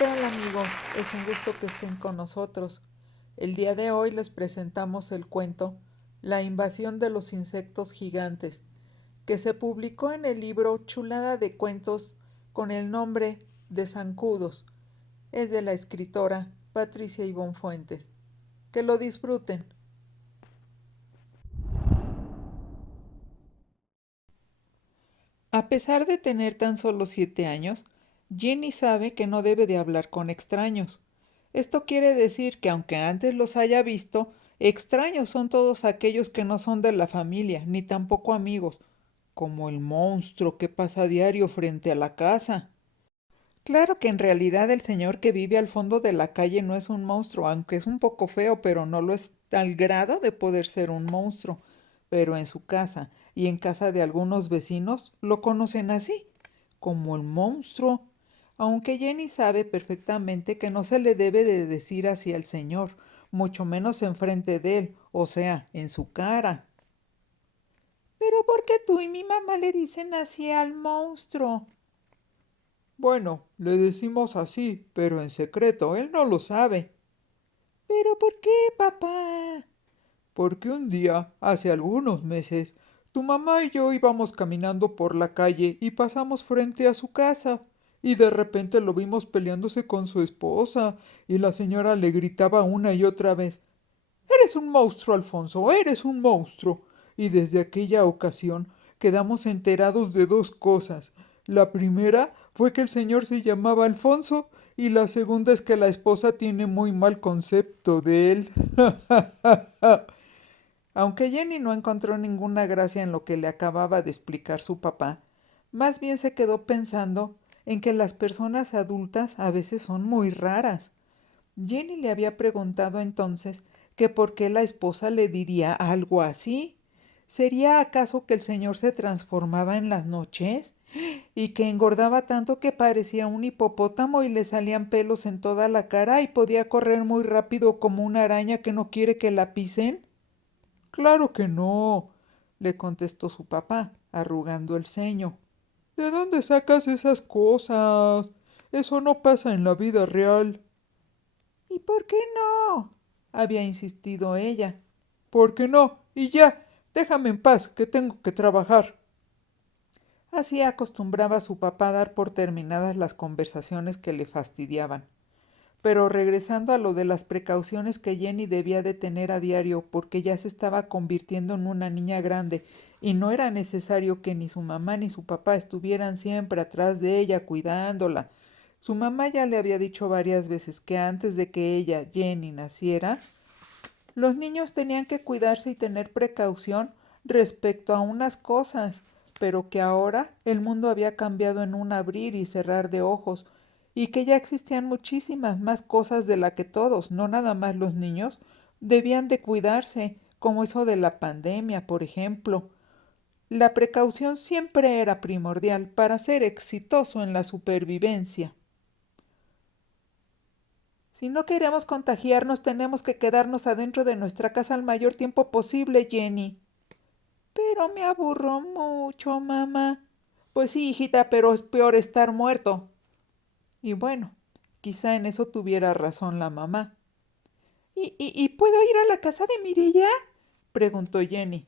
tal amigos? Es un gusto que estén con nosotros. El día de hoy les presentamos el cuento La invasión de los insectos gigantes, que se publicó en el libro Chulada de Cuentos con el nombre de Zancudos. Es de la escritora Patricia Ivonne Fuentes. Que lo disfruten. A pesar de tener tan solo 7 años, Jenny sabe que no debe de hablar con extraños. Esto quiere decir que aunque antes los haya visto, extraños son todos aquellos que no son de la familia, ni tampoco amigos, como el monstruo que pasa a diario frente a la casa. Claro que en realidad el señor que vive al fondo de la calle no es un monstruo, aunque es un poco feo, pero no lo es al grado de poder ser un monstruo. Pero en su casa y en casa de algunos vecinos lo conocen así, como el monstruo, aunque Jenny sabe perfectamente que no se le debe de decir así al señor, mucho menos enfrente de él, o sea, en su cara. ¿Pero por qué tú y mi mamá le dicen así al monstruo? Bueno, le decimos así, pero en secreto, él no lo sabe. ¿Pero por qué, papá? Porque un día, hace algunos meses, tu mamá y yo íbamos caminando por la calle y pasamos frente a su casa, y de repente lo vimos peleándose con su esposa, y la señora le gritaba una y otra vez: Eres un monstruo, Alfonso, eres un monstruo. Y desde aquella ocasión quedamos enterados de dos cosas. La primera fue que el señor se llamaba Alfonso y la segunda es que la esposa tiene muy mal concepto de él. Aunque Jenny no encontró ninguna gracia en lo que le acababa de explicar su papá, más bien se quedó pensando en que las personas adultas a veces son muy raras. Jenny le había preguntado entonces que por qué la esposa le diría algo así. ¿Sería acaso que el señor se transformaba en las noches y que engordaba tanto que parecía un hipopótamo y le salían pelos en toda la cara y podía correr muy rápido como una araña que no quiere que la pisen? Claro que no, le contestó su papá, arrugando el ceño. ¿De dónde sacas esas cosas? Eso no pasa en la vida real. ¿Y por qué no? Había insistido ella. ¿Por qué no? Y ya, déjame en paz, que tengo que trabajar. Así acostumbraba su papá a dar por terminadas las conversaciones que le fastidiaban. Pero regresando a lo de las precauciones que Jenny debía de tener a diario porque ya se estaba convirtiendo en una niña grande y no era necesario que ni su mamá ni su papá estuvieran siempre atrás de ella cuidándola. Su mamá ya le había dicho varias veces que antes de que ella, Jenny, naciera, los niños tenían que cuidarse y tener precaución respecto a unas cosas, pero que ahora el mundo había cambiado en un abrir y cerrar de ojos, y que ya existían muchísimas más cosas de las que todos, no nada más los niños, debían de cuidarse, como eso de la pandemia, por ejemplo. La precaución siempre era primordial para ser exitoso en la supervivencia. Si no queremos contagiarnos, tenemos que quedarnos adentro de nuestra casa el mayor tiempo posible, Jenny. Pero me aburro mucho, mamá. Pues sí, hijita, pero es peor estar muerto. Y bueno, quizá en eso tuviera razón la mamá. ¿Y puedo ir a la casa de Mirella? Preguntó Jenny.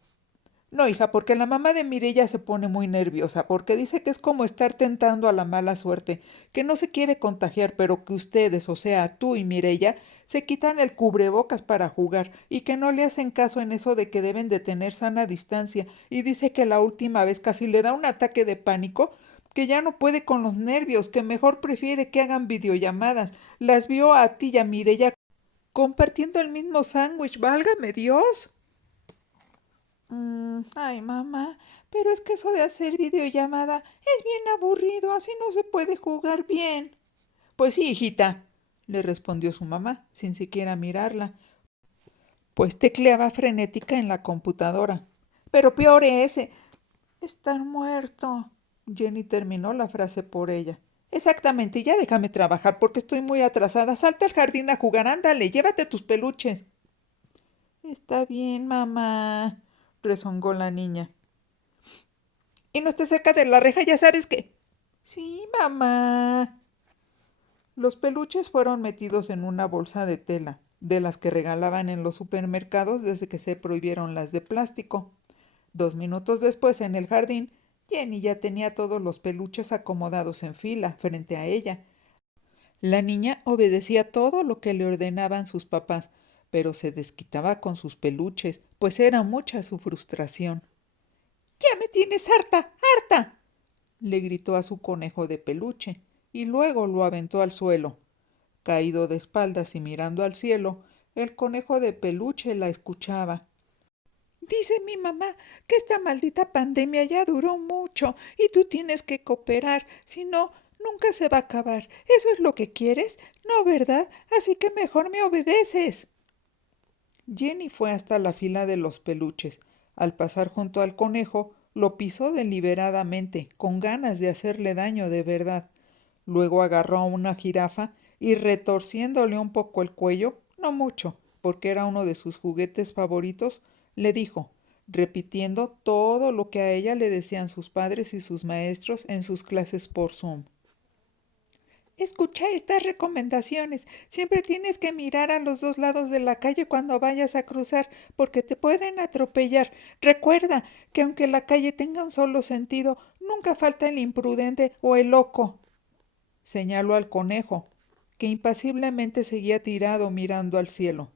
No, hija, porque la mamá de Mirella se pone muy nerviosa, porque dice que es como estar tentando a la mala suerte, que no se quiere contagiar, pero que ustedes, o sea, tú y Mirella, se quitan el cubrebocas para jugar y que no le hacen caso en eso de que deben de tener sana distancia. Y dice que la última vez casi le da un ataque de pánico, que ya no puede con los nervios, que mejor prefiere que hagan videollamadas. Las vio a ti y a Mirella compartiendo el mismo sándwich, válgame Dios. Ay, mamá, pero es que eso de hacer videollamada es bien aburrido, así no se puede jugar bien. Pues sí, hijita, le respondió su mamá, sin siquiera mirarla, pues tecleaba frenética en la computadora. Pero peor es estar muerto. Jenny terminó la frase por ella. Exactamente, ya déjame trabajar porque estoy muy atrasada. Salta al jardín a jugar, ándale, llévate tus peluches. Está bien, mamá, rezongó la niña. Y no estés cerca de la reja, ya sabes que... Sí, mamá. Los peluches fueron metidos en una bolsa de tela, de las que regalaban en los supermercados desde que se prohibieron las de plástico. 2 minutos después, en el jardín, Jenny ya tenía todos los peluches acomodados en fila frente a ella. La niña obedecía todo lo que le ordenaban sus papás, pero se desquitaba con sus peluches, pues era mucha su frustración. ¡Ya me tienes harta, harta!, le gritó a su conejo de peluche, y luego lo aventó al suelo. Caído de espaldas y mirando al cielo, el conejo de peluche la escuchaba. Dice mi mamá que esta maldita pandemia ya duró mucho y tú tienes que cooperar, si no, nunca se va a acabar. ¿Eso es lo que quieres? No, ¿verdad? Así que mejor me obedeces. Jenny fue hasta la fila de los peluches. Al pasar junto al conejo, lo pisó deliberadamente, con ganas de hacerle daño de verdad. Luego agarró a una jirafa y retorciéndole un poco el cuello, no mucho, porque era uno de sus juguetes favoritos, le dijo, repitiendo todo lo que a ella le decían sus padres y sus maestros en sus clases por Zoom. Escucha estas recomendaciones. Siempre tienes que mirar a los dos lados de la calle cuando vayas a cruzar, porque te pueden atropellar. Recuerda que aunque la calle tenga un solo sentido, nunca falta el imprudente o el loco. Señaló al conejo, que impasiblemente seguía tirado mirando al cielo.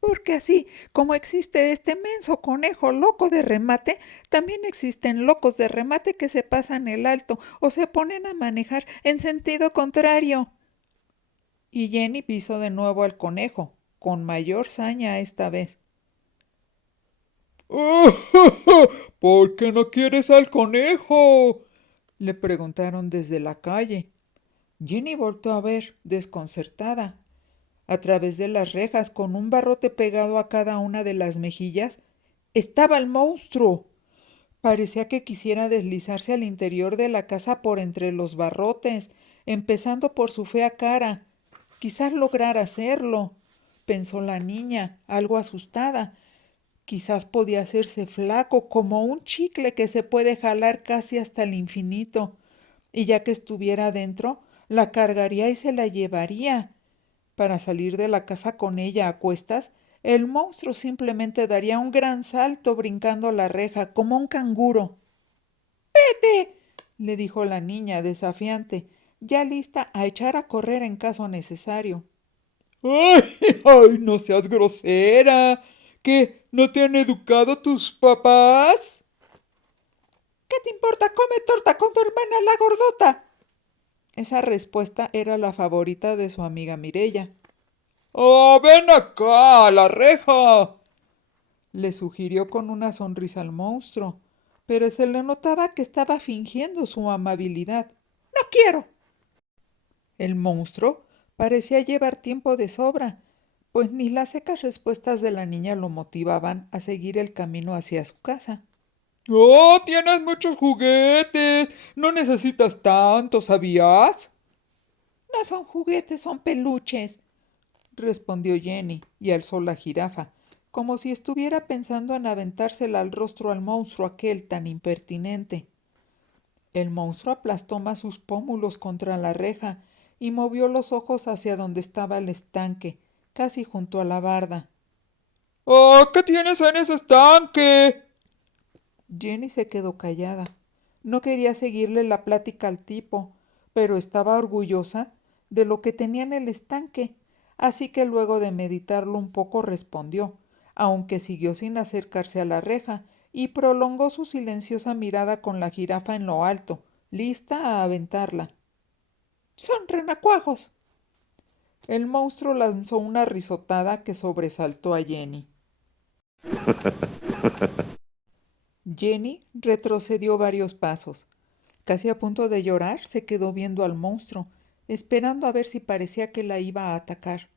Porque así como existe este menso conejo loco de remate, también existen locos de remate que se pasan el alto o se ponen a manejar en sentido contrario. Y Jenny pisó de nuevo al conejo, con mayor saña esta vez. ¿Por qué no quieres al conejo?, le preguntaron desde la calle. Jenny volteó a ver, desconcertada. A través de las rejas, con un barrote pegado a cada una de las mejillas, estaba el monstruo. Parecía que quisiera deslizarse al interior de la casa por entre los barrotes, empezando por su fea cara. Quizás lograra hacerlo, pensó la niña, algo asustada. Quizás podía hacerse flaco, como un chicle que se puede jalar casi hasta el infinito, y ya que estuviera dentro, la cargaría y se la llevaría. Para salir de la casa con ella a cuestas, el monstruo simplemente daría un gran salto brincando la reja, como un canguro. ¡Vete!, le dijo la niña, desafiante, ya lista a echar a correr en caso necesario. ¡Ay, ay, no seas grosera! ¿Qué, no te han educado tus papás? ¿Qué te importa? Come torta con tu hermana la gordota. Esa respuesta era la favorita de su amiga Mirella. ¡Oh, ven acá, a la reja!, le sugirió con una sonrisa al monstruo, pero se le notaba que estaba fingiendo su amabilidad. ¡No quiero! El monstruo parecía llevar tiempo de sobra, pues ni las secas respuestas de la niña lo motivaban a seguir el camino hacia su casa. ¡Oh, tienes muchos juguetes! No necesitas tanto, ¿sabías? No son juguetes, son peluches, respondió Jenny y alzó la jirafa, como si estuviera pensando en aventársela al rostro al monstruo aquel tan impertinente. El monstruo aplastó más sus pómulos contra la reja y movió los ojos hacia donde estaba el estanque, casi junto a la barda. ¡Oh, qué tienes en ese estanque! Jenny se quedó callada. No quería seguirle la plática al tipo, pero estaba orgullosa de lo que tenía en el estanque, así que luego de meditarlo un poco respondió, aunque siguió sin acercarse a la reja, y prolongó su silenciosa mirada con la jirafa en lo alto, lista a aventarla. ¡Son renacuajos! El monstruo lanzó una risotada que sobresaltó a Jenny. Jenny retrocedió varios pasos. Casi a punto de llorar, se quedó viendo al monstruo, esperando a ver si parecía que la iba a atacar.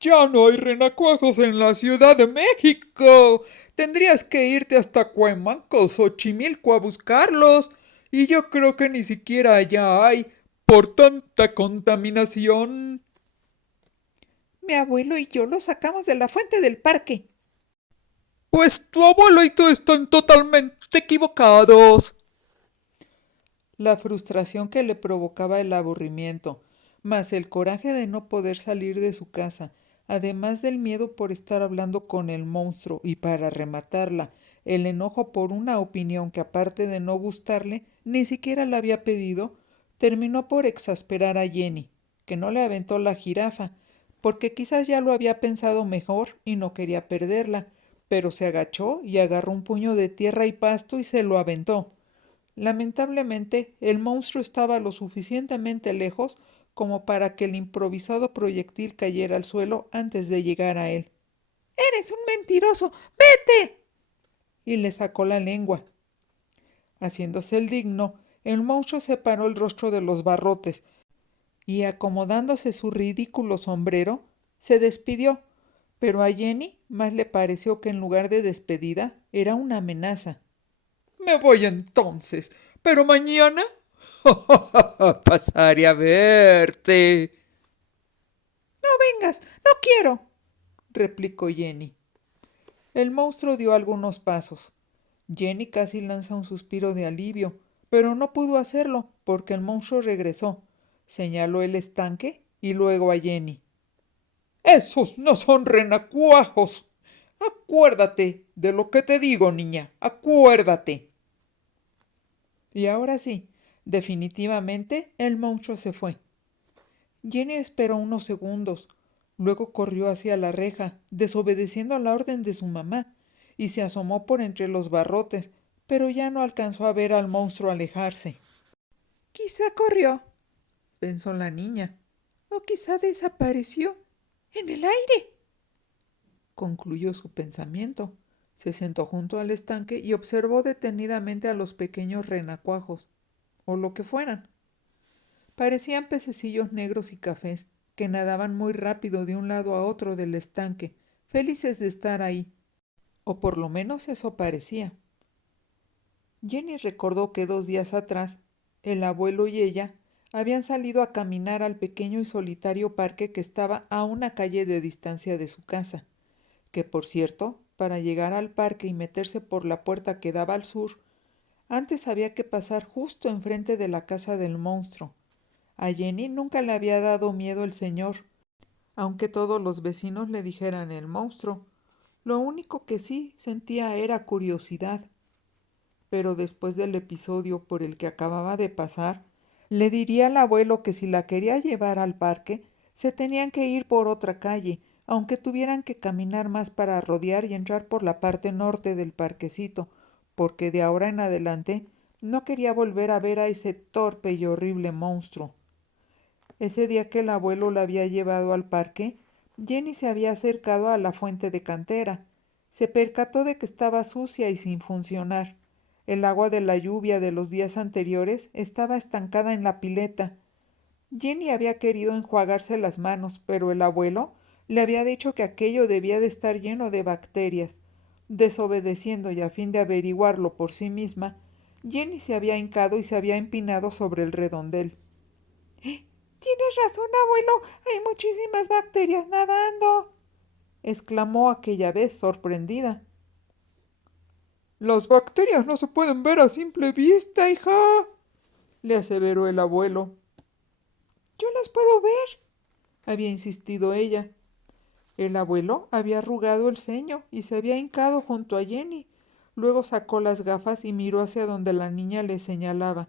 ¡Ya no hay renacuajos en la Ciudad de México! Tendrías que irte hasta Cuemanco o Xochimilco a buscarlos. Y yo creo que ni siquiera allá hay, por tanta contaminación. Mi abuelo y yo los sacamos de la fuente del parque. Pues tu abuelo y tú están totalmente equivocados. la frustración que le provocaba el aburrimiento, más el coraje de no poder salir de su casa, además del miedo por estar hablando con el monstruo y para rematarla, el enojo por una opinión que aparte de no gustarle, ni siquiera la había pedido, terminó por exasperar a Jenny, que no le aventó la jirafa, porque quizás ya lo había pensado mejor y no quería perderla, pero se agachó y agarró un puño de tierra y pasto y se lo aventó. Lamentablemente, el monstruo estaba lo suficientemente lejos como para que el improvisado proyectil cayera al suelo antes de llegar a él. ¡Eres un mentiroso! ¡Vete! Y le sacó la lengua. Haciéndose el digno, el monstruo separó el rostro de los barrotes y, acomodándose su ridículo sombrero, se despidió, pero a Jenny más le pareció que en lugar de despedida era una amenaza. Me voy entonces, pero mañana pasaré a verte. No vengas, no quiero, replicó Jenny. El monstruo dio algunos pasos. Jenny casi lanza un suspiro de alivio, pero no pudo hacerlo porque el monstruo regresó. Señaló el estanque y luego a Jenny. Esos no son renacuajos. Acuérdate de lo que te digo, niña. Acuérdate. Y ahora sí, definitivamente el monstruo se fue. Jenny esperó unos segundos, luego corrió hacia la reja, desobedeciendo a la orden de su mamá, y se asomó por entre los barrotes, pero ya no alcanzó a ver al monstruo alejarse. Quizá corrió, pensó la niña, o quizá desapareció en el aire. Concluyó su pensamiento. Se sentó junto al estanque y observó detenidamente a los pequeños renacuajos, o lo que fueran. Parecían pececillos negros y cafés que nadaban muy rápido de un lado a otro del estanque, felices de estar ahí, o por lo menos eso parecía. Jenny recordó que 2 días atrás, el abuelo y ella habían salido a caminar al pequeño y solitario parque que estaba a una calle de distancia de su casa, que por cierto, para llegar al parque y meterse por la puerta que daba al sur, antes había que pasar justo enfrente de la casa del monstruo. A Jenny nunca le había dado miedo el señor, aunque todos los vecinos le dijeran el monstruo. Lo único que sí sentía era curiosidad. Pero después del episodio por el que acababa de pasar, le diría al abuelo que si la quería llevar al parque, se tenían que ir por otra calle, aunque tuvieran que caminar más para rodear y entrar por la parte norte del parquecito, porque de ahora en adelante no quería volver a ver a ese torpe y horrible monstruo. Ese día que el abuelo la había llevado al parque, Jenny se había acercado a la fuente de cantera. Se percató de que estaba sucia y sin funcionar. El agua de la lluvia de los días anteriores estaba estancada en la pileta. Jenny había querido enjuagarse las manos, pero el abuelo le había dicho que aquello debía de estar lleno de bacterias. Desobedeciendo y a fin de averiguarlo por sí misma, Jenny se había hincado y se había empinado sobre el redondel. Tienes razón, abuelo. Hay muchísimas bacterias nadando, exclamó aquella vez sorprendida. Las bacterias no se pueden ver a simple vista, hija, le aseveró el abuelo. Yo las puedo ver, había insistido ella. El abuelo había arrugado el ceño y se había hincado junto a Jenny. Luego sacó las gafas y miró hacia donde la niña le señalaba.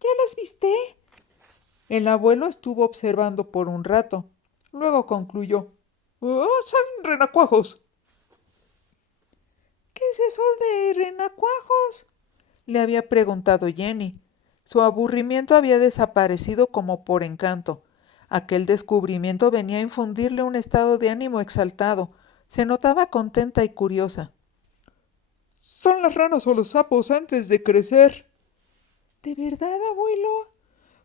¿Ya las viste? El abuelo estuvo observando por un rato. Luego concluyó. ¡Oh, son renacuajos! ¿Qué es eso de renacuajos? Le había preguntado Jenny. Su aburrimiento había desaparecido como por encanto. Aquel descubrimiento venía a infundirle un estado de ánimo exaltado. Se notaba contenta y curiosa. Son las ranas o los sapos antes de crecer. ¿De verdad, abuelo?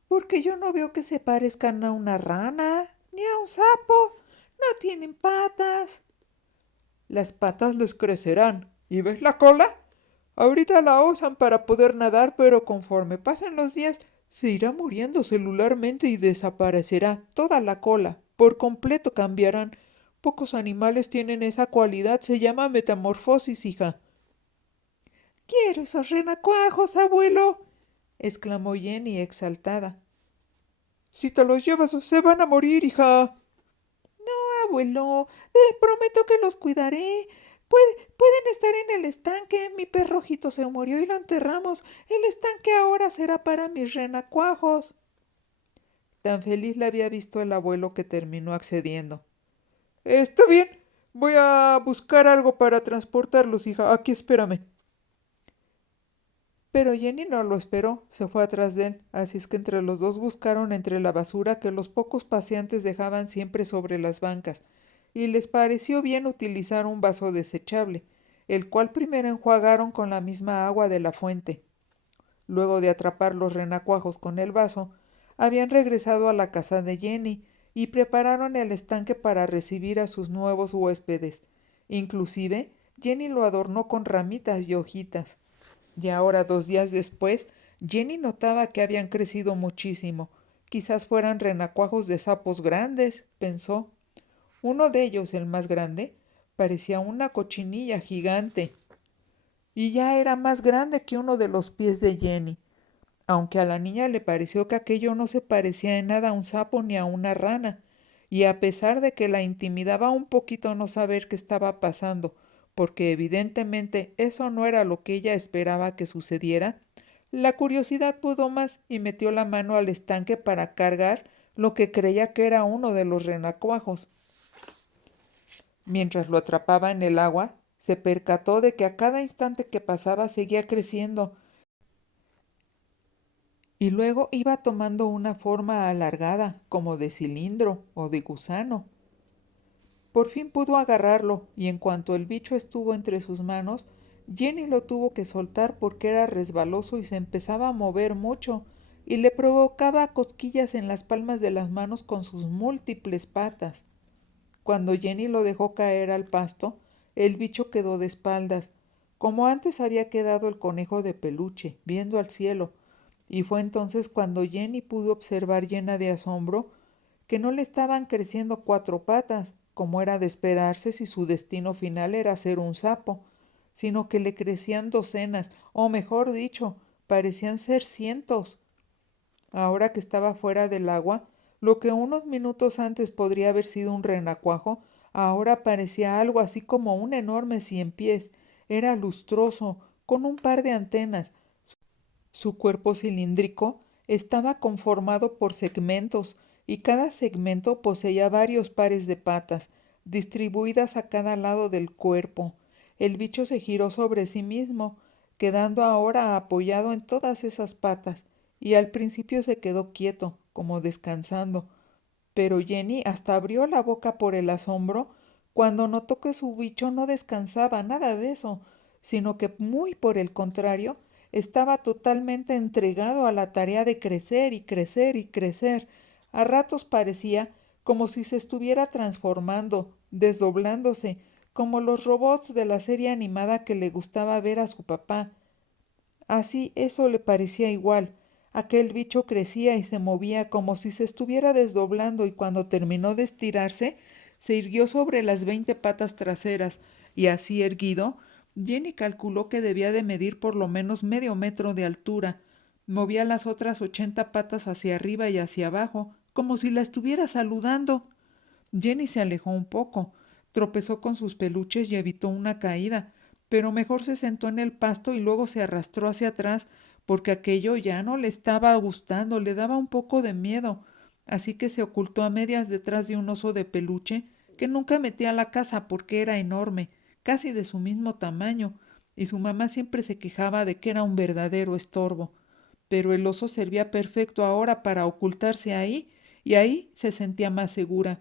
Porque yo no veo que se parezcan a una rana, ni a un sapo. No tienen patas. Las patas les crecerán. ¿Y ves la cola? Ahorita la usan para poder nadar, pero conforme pasen los días, se irá muriendo celularmente y desaparecerá toda la cola. Por completo cambiarán. Pocos animales tienen esa cualidad. Se llama metamorfosis, hija. Quiero esos renacuajos, abuelo, exclamó Jenny exaltada. Si te los llevas, se van a morir, hija. Abuelo, te prometo que los cuidaré. Pueden estar en el estanque. Mi perrojito se murió y lo enterramos. El estanque ahora será para mis renacuajos. Tan feliz la había visto el abuelo que terminó accediendo. Está bien, voy a buscar algo para transportarlos, hija. Aquí espérame. Pero Jenny no lo esperó, se fue atrás de él, así es que entre los dos buscaron entre la basura que los pocos paseantes dejaban siempre sobre las bancas, y les pareció bien utilizar un vaso desechable, el cual primero enjuagaron con la misma agua de la fuente. Luego de atrapar los renacuajos con el vaso, habían regresado a la casa de Jenny y prepararon el estanque para recibir a sus nuevos huéspedes. Inclusive, Jenny lo adornó con ramitas y hojitas. Y ahora, 2 días después, Jenny notaba que habían crecido muchísimo. Quizás fueran renacuajos de sapos grandes, pensó. Uno de ellos, el más grande, parecía una cochinilla gigante, y ya era más grande que uno de los pies de Jenny, aunque a la niña le pareció que aquello no se parecía en nada a un sapo ni a una rana, y a pesar de que la intimidaba un poquito no saber qué estaba pasando, porque evidentemente eso no era lo que ella esperaba que sucediera, la curiosidad pudo más y metió la mano al estanque para cargar lo que creía que era uno de los renacuajos. Mientras lo atrapaba en el agua, se percató de que a cada instante que pasaba seguía creciendo y luego iba tomando una forma alargada, como de cilindro o de gusano. Por fin pudo agarrarlo, y en cuanto el bicho estuvo entre sus manos, Jenny lo tuvo que soltar porque era resbaloso y se empezaba a mover mucho, y le provocaba cosquillas en las palmas de las manos con sus múltiples patas. Cuando Jenny lo dejó caer al pasto, el bicho quedó de espaldas, como antes había quedado el conejo de peluche, viendo al cielo, y fue entonces cuando Jenny pudo observar llena de asombro que no le estaban creciendo 4 patas, como era de esperarse si su destino final era ser un sapo, sino que le crecían docenas, o mejor dicho, parecían ser cientos. Ahora que estaba fuera del agua, lo que unos minutos antes podría haber sido un renacuajo, ahora parecía algo así como un enorme ciempiés. Era lustroso, con un par de antenas. Su cuerpo cilíndrico estaba conformado por segmentos, y cada segmento poseía varios pares de patas, distribuidas a cada lado del cuerpo. El bicho se giró sobre sí mismo, quedando ahora apoyado en todas esas patas, y al principio se quedó quieto, como descansando. Pero Jenny hasta abrió la boca por el asombro cuando notó que su bicho no descansaba nada de eso, sino que muy por el contrario, estaba totalmente entregado a la tarea de crecer y crecer y crecer. A ratos parecía como si se estuviera transformando, desdoblándose, como los robots de la serie animada que le gustaba ver a su papá. Así eso le parecía igual. Aquel bicho crecía y se movía como si se estuviera desdoblando, y cuando terminó de estirarse, se irguió sobre las 20 patas traseras, y así erguido, Jenny calculó que debía de medir por lo menos medio metro de altura. Movía las otras 80 patas hacia arriba y hacia abajo, como si la estuviera saludando. Jenny se alejó un poco, tropezó con sus peluches y evitó una caída, pero mejor se sentó en el pasto y luego se arrastró hacia atrás, porque aquello ya no le estaba gustando, le daba un poco de miedo, así que se ocultó a medias detrás de un oso de peluche que nunca metía a la casa porque era enorme, casi de su mismo tamaño, y su mamá siempre se quejaba de que era un verdadero estorbo. Pero el oso servía perfecto ahora para ocultarse ahí, y ahí se sentía más segura.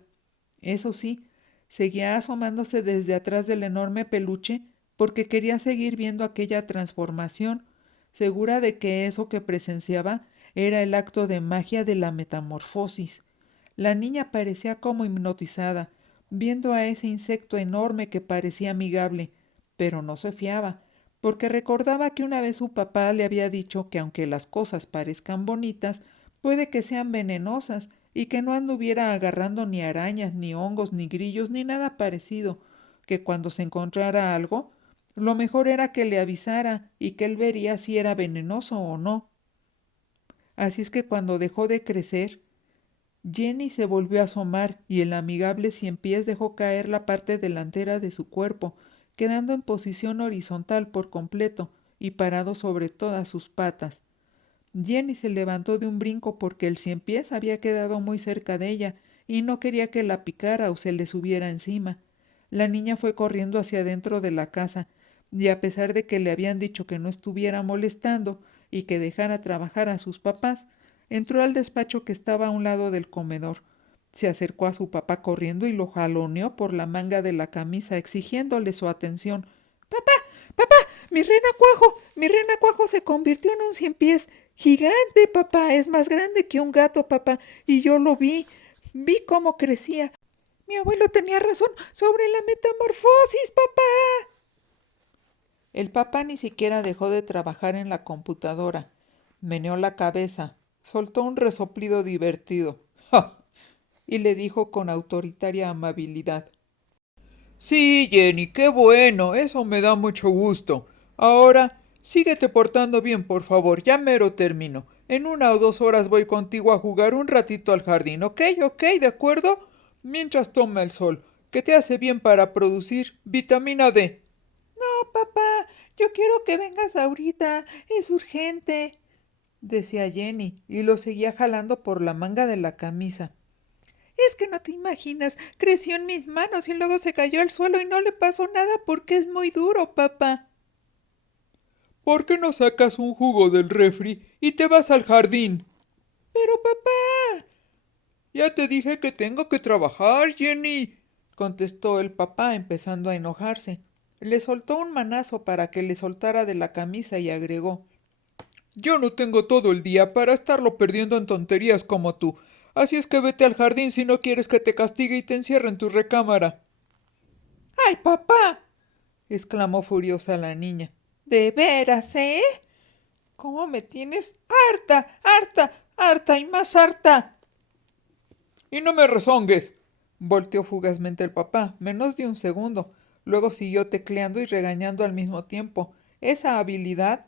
Eso sí, seguía asomándose desde atrás del enorme peluche porque quería seguir viendo aquella transformación, segura de que eso que presenciaba era el acto de magia de la metamorfosis. La niña parecía como hipnotizada, viendo a ese insecto enorme que parecía amigable, pero no se fiaba, porque recordaba que una vez su papá le había dicho que aunque las cosas parezcan bonitas, puede que sean venenosas, y que no anduviera agarrando ni arañas, ni hongos, ni grillos, ni nada parecido, que cuando se encontrara algo, lo mejor era que le avisara y que él vería si era venenoso o no. Así es que cuando dejó de crecer, Jenny se volvió a asomar y el amigable ciempiés dejó caer la parte delantera de su cuerpo, quedando en posición horizontal por completo y parado sobre todas sus patas. Jenny se levantó de un brinco porque el ciempiés había quedado muy cerca de ella y no quería que la picara o se le subiera encima. La niña fue corriendo hacia adentro de la casa y a pesar de que le habían dicho que no estuviera molestando y que dejara trabajar a sus papás, entró al despacho que estaba a un lado del comedor. Se acercó a su papá corriendo y lo jaloneó por la manga de la camisa, exigiéndole su atención. ¡Papá! ¡Papá! Mi renacuajo se convirtió en un cien pies. Gigante, papá. Es más grande que un gato, papá. Y yo lo vi. Vi cómo crecía. Mi abuelo tenía razón sobre la metamorfosis, papá. El papá ni siquiera dejó de trabajar en la computadora. Meneó la cabeza, soltó un resoplido divertido. ¡Ja! Y le dijo con autoritaria amabilidad. Sí, Jenny, qué bueno, eso me da mucho gusto. Ahora, síguete portando bien, por favor, ya mero termino. En 1 o 2 horas voy contigo a jugar un ratito al jardín, ¿ok? ¿Ok? ¿De acuerdo? Mientras toma el sol, que te hace bien para producir vitamina D. No, papá, yo quiero que vengas ahorita, es urgente, decía Jenny, y lo seguía jalando por la manga de la camisa. Es que no te imaginas, creció en mis manos y luego se cayó al suelo y no le pasó nada porque es muy duro, papá. ¿Por qué no sacas un jugo del refri y te vas al jardín? Pero papá. Ya te dije que tengo que trabajar, Jenny, contestó el papá, empezando a enojarse. Le soltó un manazo para que le soltara de la camisa y agregó. Yo no tengo todo el día para estarlo perdiendo en tonterías como tú. Así es que vete al jardín si no quieres que te castigue y te encierre en tu recámara. ¡Ay, papá! Exclamó furiosa la niña. ¿De veras, eh? ¿Cómo me tienes harta, harta, harta y más harta? Y no me rezongues. Volteó fugazmente el papá, menos de un segundo. Luego siguió tecleando y regañando al mismo tiempo. Esa habilidad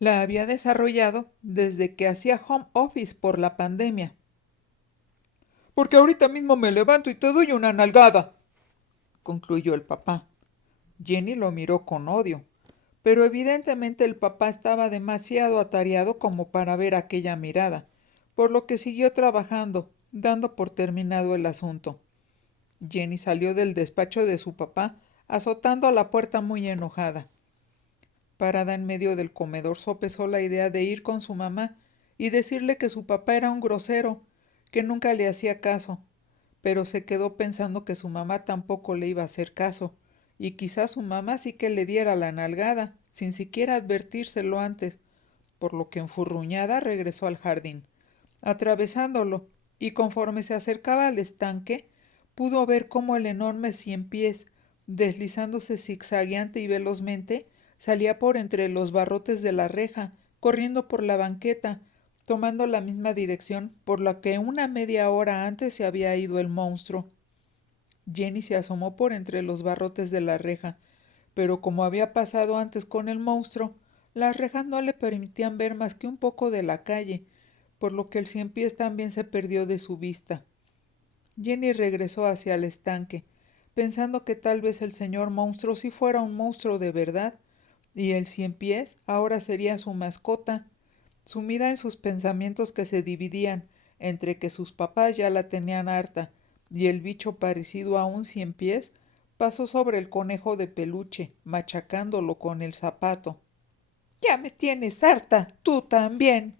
la había desarrollado desde que hacía home office por la pandemia. Porque ahorita mismo me levanto y te doy una nalgada, concluyó el papá. Jenny lo miró con odio, pero evidentemente el papá estaba demasiado atareado como para ver aquella mirada, por lo que siguió trabajando, dando por terminado el asunto. Jenny salió del despacho de su papá, azotando a la puerta muy enojada. Parada en medio del comedor, sopesó la idea de ir con su mamá y decirle que su papá era un grosero, que nunca le hacía caso, pero se quedó pensando que su mamá tampoco le iba a hacer caso, y quizás su mamá sí que le diera la nalgada, sin siquiera advertírselo antes, por lo que enfurruñada regresó al jardín. Atravesándolo, y conforme se acercaba al estanque, pudo ver cómo el enorme ciempiés, deslizándose zigzagueante y velozmente, salía por entre los barrotes de la reja, corriendo por la banqueta, tomando la misma dirección por la que una media hora antes se había ido el monstruo. Jenny se asomó por entre los barrotes de la reja, pero como había pasado antes con el monstruo, las rejas no le permitían ver más que un poco de la calle, por lo que el ciempiés también se perdió de su vista. Jenny regresó hacia el estanque, pensando que tal vez el señor monstruo sí fuera un monstruo de verdad, y el ciempiés ahora sería su mascota. Sumida en sus pensamientos que se dividían entre que sus papás ya la tenían harta y el bicho parecido a un ciempiés, pasó sobre el conejo de peluche, machacándolo con el zapato. Ya me tienes harta, tú también.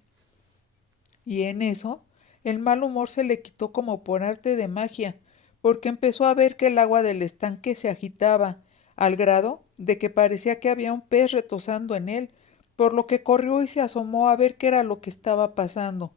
Y en eso, el mal humor se le quitó como por arte de magia, porque empezó a ver que el agua del estanque se agitaba, al grado de que parecía que había un pez retosando en él, por lo que corrió y se asomó a ver qué era lo que estaba pasando.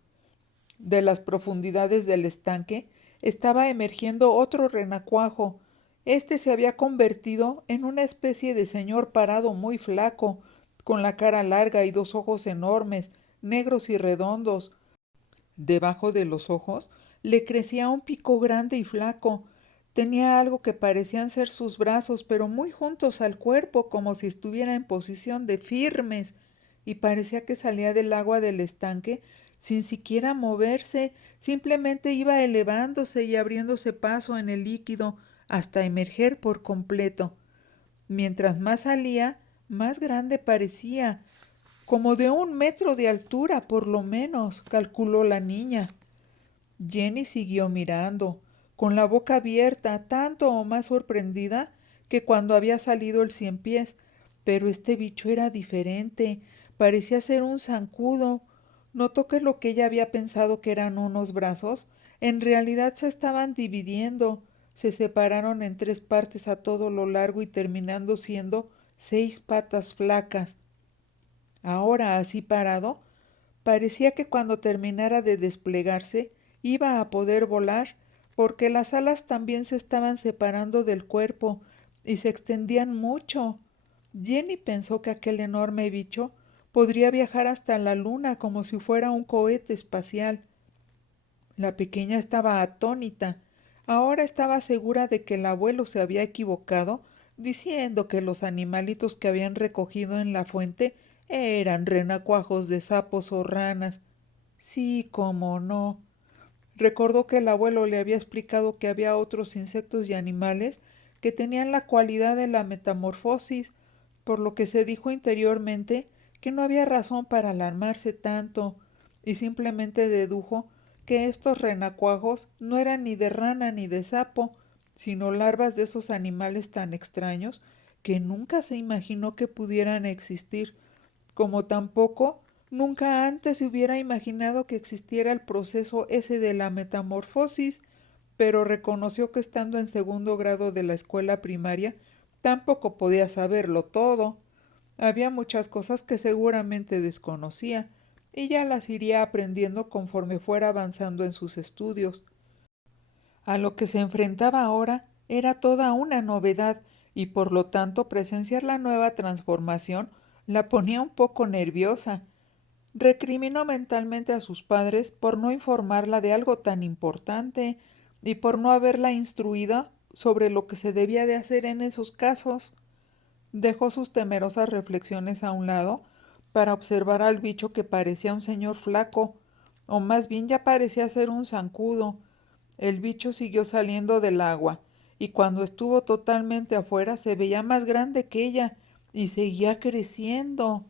De las profundidades del estanque estaba emergiendo otro renacuajo. Este se había convertido en una especie de señor parado muy flaco, con la cara larga y 2 ojos enormes, negros y redondos. Debajo de los ojos le crecía un pico grande y flaco. Tenía algo que parecían ser sus brazos, pero muy juntos al cuerpo, como si estuviera en posición de firmes, y parecía que salía del agua del estanque sin siquiera moverse, simplemente iba elevándose y abriéndose paso en el líquido hasta emerger por completo. Mientras más salía, más grande parecía, como de 1 metro de altura por lo menos, calculó la niña. Jenny siguió mirando, con la boca abierta, tanto o más sorprendida que cuando había salido el 100 pies. Pero este bicho era diferente, parecía ser un zancudo. Notó que lo que ella había pensado que eran unos brazos, en realidad se estaban dividiendo, se separaron en 3 partes a todo lo largo y terminando siendo 6 patas flacas. Ahora, así parado, parecía que cuando terminara de desplegarse iba a poder volar, porque las alas también se estaban separando del cuerpo y se extendían mucho. Jenny pensó que aquel enorme bicho podría viajar hasta la luna como si fuera un cohete espacial. La pequeña estaba atónita. Ahora estaba segura de que el abuelo se había equivocado, diciendo que los animalitos que habían recogido en la fuente eran renacuajos de sapos o ranas. Sí, cómo no. Recordó que el abuelo le había explicado que había otros insectos y animales que tenían la cualidad de la metamorfosis, por lo que se dijo interiormente que no había razón para alarmarse tanto, y simplemente dedujo que estos renacuajos no eran ni de rana ni de sapo, sino larvas de esos animales tan extraños que nunca se imaginó que pudieran existir, como tampoco nunca antes se hubiera imaginado que existiera el proceso ese de la metamorfosis, pero reconoció que estando en 2.º grado de la escuela primaria tampoco podía saberlo todo. Había muchas cosas que seguramente desconocía, y ya las iría aprendiendo conforme fuera avanzando en sus estudios. A lo que se enfrentaba ahora era toda una novedad, y por lo tanto presenciar la nueva transformación la ponía un poco nerviosa. Recriminó mentalmente a sus padres por no informarla de algo tan importante y por no haberla instruido sobre lo que se debía de hacer en esos casos. Dejó sus temerosas reflexiones a un lado para observar al bicho que parecía un señor flaco, o más bien ya parecía ser un zancudo. El bicho siguió saliendo del agua, y cuando estuvo totalmente afuera se veía más grande que ella, y seguía creciendo,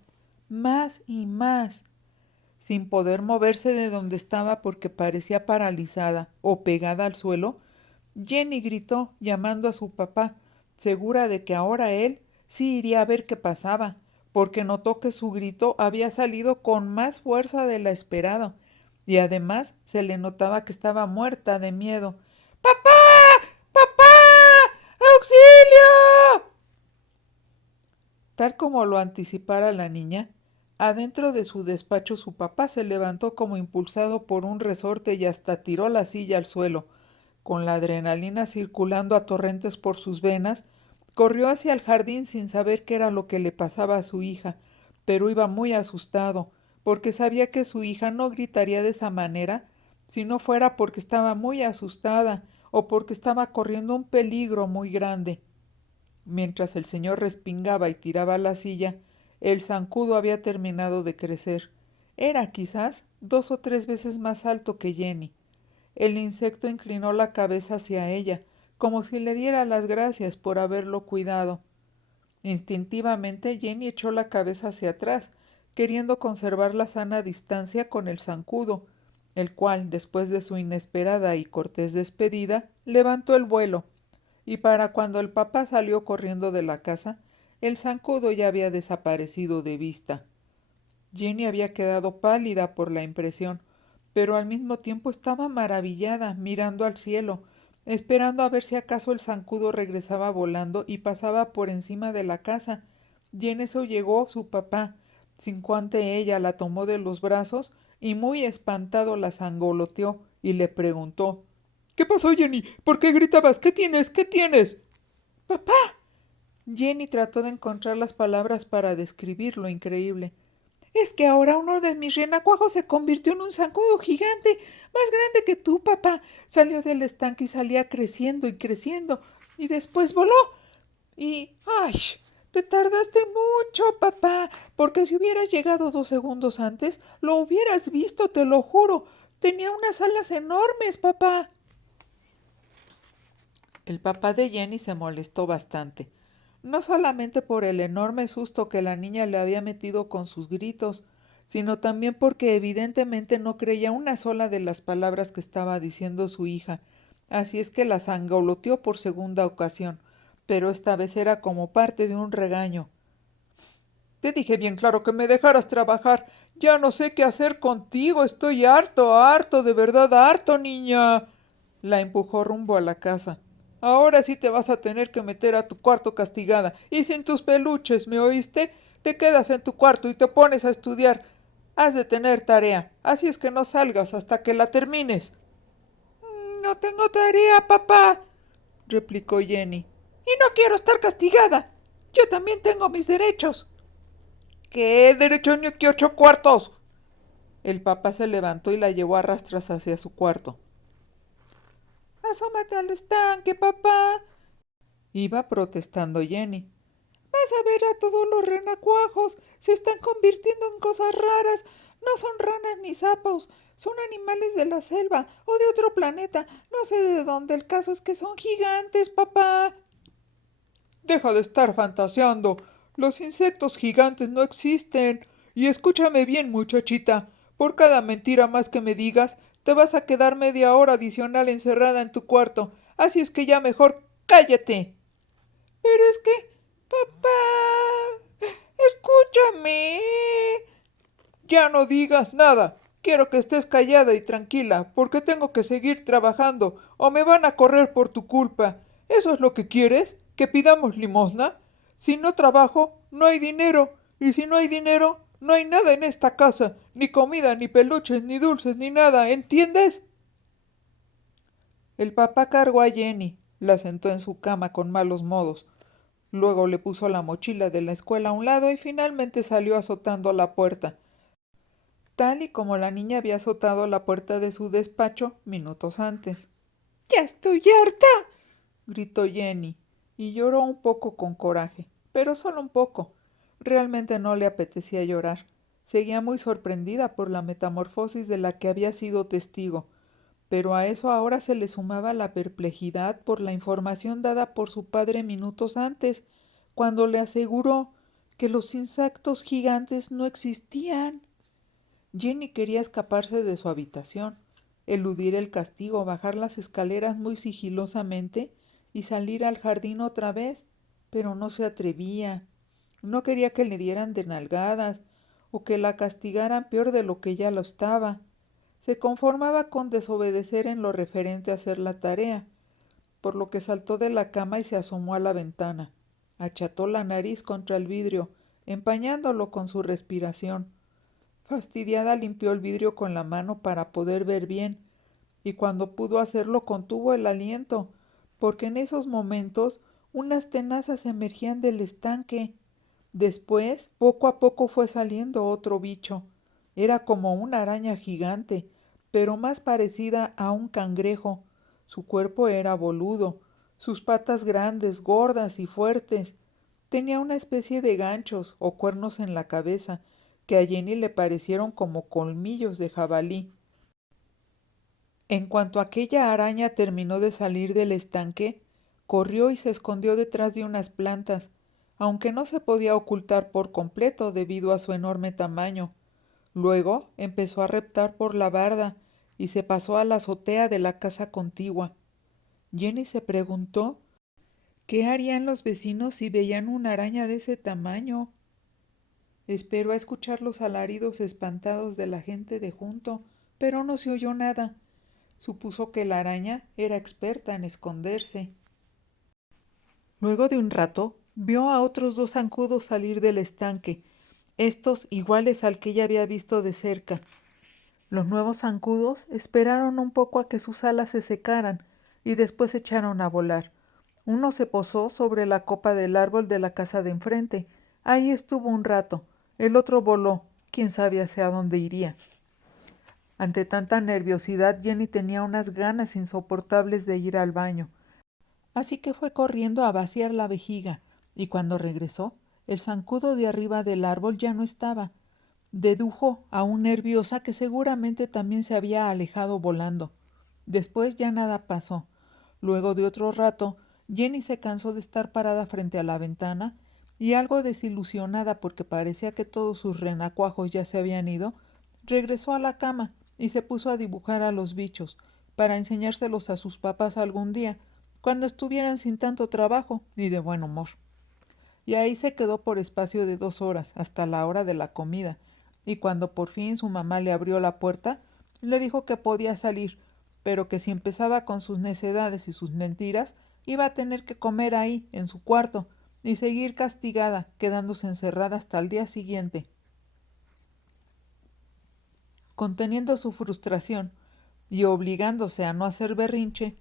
más y más. Sin poder moverse de donde estaba porque parecía paralizada o pegada al suelo, Jenny gritó llamando a su papá, segura de que ahora él sí iría a ver qué pasaba, porque notó que su grito había salido con más fuerza de la esperada, y además se le notaba que estaba muerta de miedo. ¡Papá! ¡Papá! ¡Auxilio! Tal como lo anticipara la niña, adentro de su despacho su papá se levantó como impulsado por un resorte y hasta tiró la silla al suelo. Con la adrenalina circulando a torrentes por sus venas, corrió hacia el jardín sin saber qué era lo que le pasaba a su hija, pero iba muy asustado, porque sabía que su hija no gritaría de esa manera si no fuera porque estaba muy asustada o porque estaba corriendo un peligro muy grande. Mientras el señor respingaba y tiraba la silla, el zancudo había terminado de crecer. Era quizás 2 o 3 veces más alto que Jenny. El insecto inclinó la cabeza hacia ella, como si le diera las gracias por haberlo cuidado. Instintivamente Jenny echó la cabeza hacia atrás, queriendo conservar la sana distancia con el zancudo, el cual, después de su inesperada y cortés despedida, levantó el vuelo, y para cuando el papá salió corriendo de la casa, el zancudo ya había desaparecido de vista. Jenny había quedado pálida por la impresión, pero al mismo tiempo estaba maravillada, mirando al cielo, esperando a ver si acaso el zancudo regresaba volando y pasaba por encima de la casa. Y en eso llegó su papá, sin cuante ella la tomó de los brazos y muy espantado la sangoloteó y le preguntó: ¿Qué pasó, Jenny? ¿Por qué gritabas? ¿Qué tienes? ¿Qué tienes? ¡Papá! Jenny trató de encontrar las palabras para describir lo increíble. Es que ahora uno de mis renacuajos se convirtió en un zancudo gigante, más grande que tú, papá. Salió del estanque y salía creciendo y creciendo, y después voló. Y, ¡ay! Te tardaste mucho, papá, porque si hubieras llegado 2 segundos antes, lo hubieras visto, te lo juro. Tenía unas alas enormes, papá. El papá de Jenny se molestó bastante, no solamente por el enorme susto que la niña le había metido con sus gritos, sino también porque evidentemente no creía una sola de las palabras que estaba diciendo su hija, así es que la sangoloteó por segunda ocasión, pero esta vez era como parte de un regaño. Te dije bien claro que me dejaras trabajar. Ya no sé qué hacer contigo. Estoy harto, harto, de verdad harto, niña. La empujó rumbo a la casa. Ahora sí te vas a tener que meter a tu cuarto castigada. Y sin tus peluches, ¿me oíste? Te quedas en tu cuarto y te pones a estudiar. Has de tener tarea. Así es que no salgas hasta que la termines. No tengo tarea, papá, replicó Jenny. Y no quiero estar castigada. Yo también tengo mis derechos. ¿Qué derecho ni que 8 cuartos? El papá se levantó y la llevó a rastras hacia su cuarto. Asómate al estanque, papá, iba protestando Jenny. Vas a ver a todos los renacuajos. Se están convirtiendo en cosas raras. No son ranas ni sapos. Son animales de la selva o de otro planeta. No sé de dónde. El caso es que son gigantes, papá. Deja de estar fantaseando. Los insectos gigantes no existen. Y escúchame bien, muchachita. Por cada mentira más que me digas, te vas a quedar media hora adicional encerrada en tu cuarto. Así es que ya mejor cállate. Pero es que, papá, escúchame. Ya no digas nada. Quiero que estés callada y tranquila, porque tengo que seguir trabajando, o me van a correr por tu culpa. ¿Eso es lo que quieres? ¿Que pidamos limosna? Si no trabajo, no hay dinero, y si no hay dinero, no hay nada en esta casa, ni comida, ni peluches, ni dulces, ni nada, ¿entiendes? El papá cargó a Jenny, la sentó en su cama con malos modos. Luego le puso la mochila de la escuela a un lado y finalmente salió azotando la puerta, tal y como la niña había azotado la puerta de su despacho minutos antes. ¡Ya estoy harta! Gritó Jenny, y lloró un poco con coraje, pero solo un poco. Realmente no le apetecía llorar. Seguía muy sorprendida por la metamorfosis de la que había sido testigo, pero a eso ahora se le sumaba la perplejidad por la información dada por su padre minutos antes, cuando le aseguró que los insectos gigantes no existían. Jenny quería escaparse de su habitación, eludir el castigo, bajar las escaleras muy sigilosamente y salir al jardín otra vez, pero no se atrevía. No quería que le dieran de nalgadas o que la castigaran peor de lo que ya lo estaba. Se conformaba con desobedecer en lo referente a hacer la tarea, por lo que saltó de la cama y se asomó a la ventana. Acható la nariz contra el vidrio, empañándolo con su respiración. Fastidiada limpió el vidrio con la mano para poder ver bien, y cuando pudo hacerlo contuvo el aliento, porque en esos momentos unas tenazas emergían del estanque. Después, poco a poco fue saliendo otro bicho. Era como una araña gigante, pero más parecida a un cangrejo. Su cuerpo era boludo, sus patas grandes, gordas y fuertes. Tenía una especie de ganchos o cuernos en la cabeza, que a Jenny le parecieron como colmillos de jabalí. En cuanto aquella araña terminó de salir del estanque, corrió y se escondió detrás de unas plantas, aunque no se podía ocultar por completo debido a su enorme tamaño. Luego empezó a reptar por la barda y se pasó a la azotea de la casa contigua. Jenny se preguntó qué harían los vecinos si veían una araña de ese tamaño. Esperó a escuchar los alaridos espantados de la gente de junto, pero no se oyó nada. Supuso que la araña era experta en esconderse. Luego de un rato, vio a otros 2 zancudos salir del estanque, estos iguales al que ella había visto de cerca. Los nuevos zancudos esperaron un poco a que sus alas se secaran y después se echaron a volar. Uno se posó sobre la copa del árbol de la casa de enfrente. Ahí estuvo un rato. El otro voló. Quién sabe hacia dónde iría. Ante tanta nerviosidad, Jenny tenía unas ganas insoportables de ir al baño. Así que fue corriendo a vaciar la vejiga, y cuando regresó, El zancudo de arriba del árbol ya no estaba. Dedujo, aún nerviosa, que seguramente también se había alejado volando. Después ya nada pasó. Luego de otro rato, Jenny se cansó de estar parada frente a la ventana y, algo desilusionada porque parecía que todos sus renacuajos ya se habían ido, regresó a la cama y se puso a dibujar a los bichos para enseñárselos a sus papás algún día, cuando estuvieran sin tanto trabajo y de buen humor. Y ahí se quedó por espacio de 2 horas, hasta la hora de la comida, y cuando por fin su mamá le abrió la puerta, le dijo que podía salir, pero que si empezaba con sus necedades y sus mentiras, iba a tener que comer ahí, en su cuarto, y seguir castigada, quedándose encerrada hasta el día siguiente. Conteniendo su frustración y obligándose a no hacer berrinche,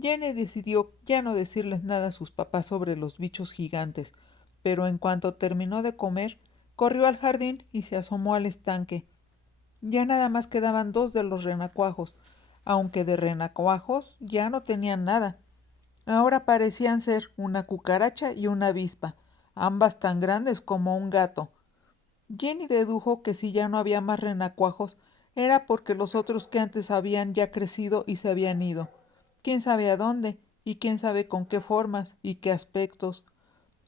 Jenny decidió ya no decirles nada a sus papás sobre los bichos gigantes, pero en cuanto terminó de comer, corrió al jardín y se asomó al estanque. Ya nada más quedaban 2 de los renacuajos, aunque de renacuajos ya no tenían nada. Ahora parecían ser una cucaracha y una avispa, ambas tan grandes como un gato. Jenny dedujo que si ya no había más renacuajos era porque los otros que antes habían ya crecido y se habían ido. Quién sabe a dónde, y quién sabe con qué formas y qué aspectos.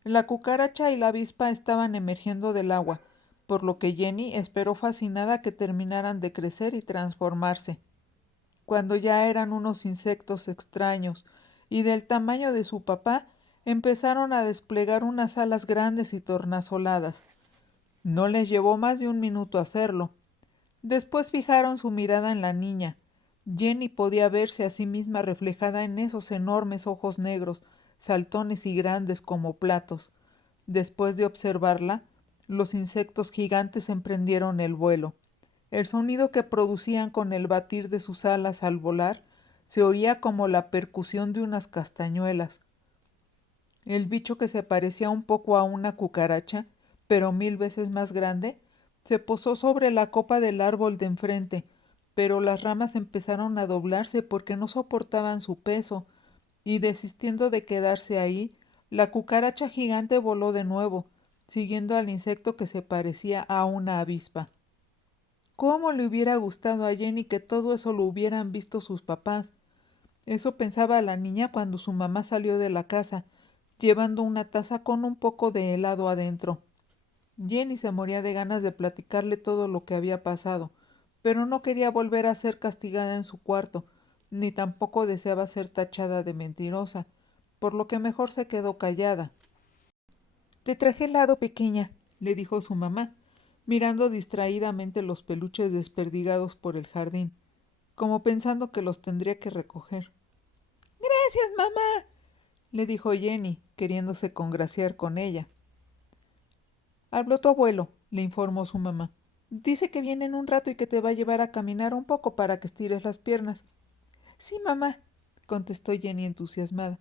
La cucaracha y la avispa estaban emergiendo del agua, por lo que Jenny esperó fascinada que terminaran de crecer y transformarse. Cuando ya eran unos insectos extraños y del tamaño de su papá, empezaron a desplegar unas alas grandes y tornasoladas. No les llevó más de un minuto hacerlo. Después fijaron su mirada en la niña. Jenny podía verse a sí misma reflejada en esos enormes ojos negros, saltones y grandes como platos. Después de observarla, los insectos gigantes emprendieron el vuelo. El sonido que producían con el batir de sus alas al volar se oía como la percusión de unas castañuelas. El bicho, que se parecía un poco a una cucaracha, pero 1000 veces más grande, se posó sobre la copa del árbol de enfrente, pero las ramas empezaron a doblarse porque no soportaban su peso, y desistiendo de quedarse ahí, la cucaracha gigante voló de nuevo, siguiendo al insecto que se parecía a una avispa. ¿Cómo le hubiera gustado a Jenny que todo eso lo hubieran visto sus papás? Eso pensaba la niña cuando su mamá salió de la casa, llevando una taza con un poco de helado adentro. Jenny se moría de ganas de platicarle todo lo que había pasado, pero no quería volver a ser castigada en su cuarto, ni tampoco deseaba ser tachada de mentirosa, por lo que mejor se quedó callada. «Te traje helado, pequeña», le dijo su mamá, mirando distraídamente los peluches desperdigados por el jardín, como pensando que los tendría que recoger. «Gracias, mamá», le dijo Jenny, queriéndose congraciar con ella. «Habló tu abuelo», le informó su mamá. «Dice que viene en un rato y que te va a llevar a caminar un poco para que estires las piernas». «Sí, mamá», contestó Jenny entusiasmada.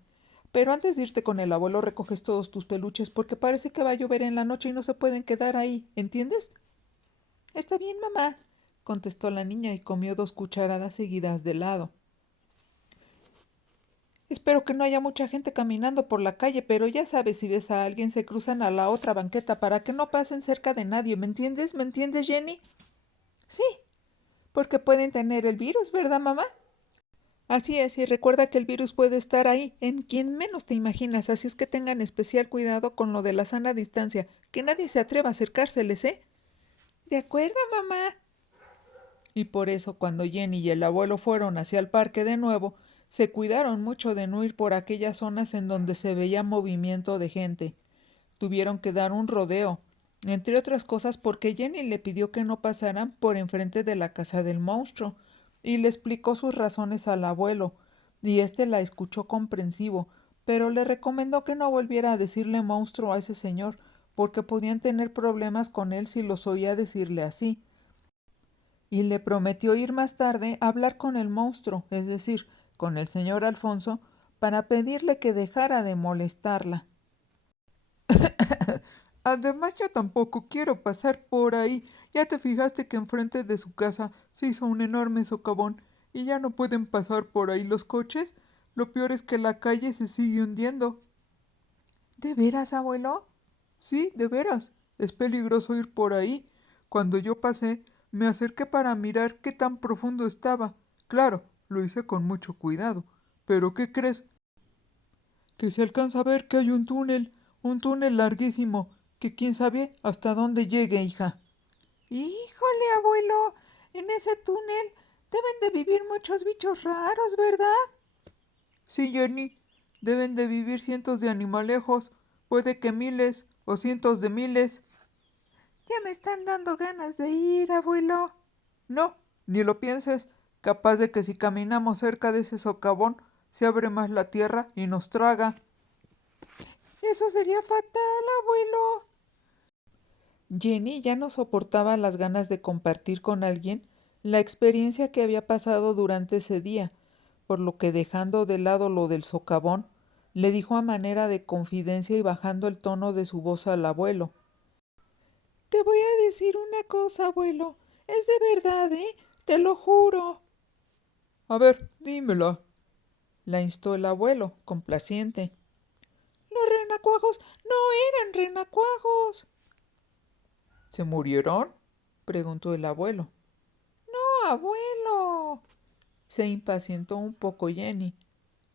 «Pero antes de irte con el abuelo recoges todos tus peluches porque parece que va a llover en la noche y no se pueden quedar ahí, ¿entiendes?» «Está bien, mamá», contestó la niña y comió 2 cucharadas seguidas de helado. «Espero que no haya mucha gente caminando por la calle, pero ya sabes, si ves a alguien se cruzan a la otra banqueta para que no pasen cerca de nadie, ¿me entiendes? ¿Me entiendes, Jenny?» «Sí, porque pueden tener el virus, ¿verdad, mamá?» «Así es, y recuerda que el virus puede estar ahí, en quien menos te imaginas, así es que tengan especial cuidado con lo de la sana distancia, que nadie se atreva a acercárseles, ¿eh?» «De acuerdo, mamá». Y por eso, cuando Jenny y el abuelo fueron hacia el parque de nuevo, se cuidaron mucho de no ir por aquellas zonas en donde se veía movimiento de gente. Tuvieron que dar un rodeo, entre otras cosas porque Jenny le pidió que no pasaran por enfrente de la casa del monstruo, y le explicó sus razones al abuelo, y éste la escuchó comprensivo, pero le recomendó que no volviera a decirle monstruo a ese señor, porque podían tener problemas con él si los oía decirle así. Y le prometió ir más tarde a hablar con el monstruo, es decir, con el señor Alfonso, para pedirle que dejara de molestarla. «Además, yo tampoco quiero pasar por ahí. Ya te fijaste que enfrente de su casa se hizo un enorme socavón y ya no pueden pasar por ahí los coches. Lo peor es que la calle se sigue hundiendo». «¿De veras, abuelo?» Sí, de veras, es peligroso ir por ahí. Cuando yo pasé, me acerqué para mirar qué tan profundo estaba. Claro, lo hice con mucho cuidado. Pero ¿qué crees? Que se alcanza a ver que hay un túnel larguísimo, que quién sabe hasta dónde llegue, hija. Híjole, abuelo, en ese túnel deben de vivir muchos bichos raros, ¿verdad? Sí, Jenny, deben de vivir cientos de animalejos, puede que miles o cientos de miles. Ya me están dando ganas de ir, abuelo. No, ni lo pienses, capaz de que si caminamos cerca de ese socavón, se abre más la tierra y nos traga. Eso sería fatal, abuelo. Jenny ya no soportaba las ganas de compartir con alguien la experiencia que había pasado durante ese día, por lo que dejando de lado lo del socavón, le dijo a manera de confidencia y bajando el tono de su voz al abuelo. Te voy a decir una cosa, abuelo. Es de verdad, ¿eh? Te lo juro. A ver, dímela, la instó el abuelo, complaciente. Los renacuajos no eran renacuajos. ¿Se murieron? Preguntó el abuelo. No, abuelo. Se impacientó un poco Jenny.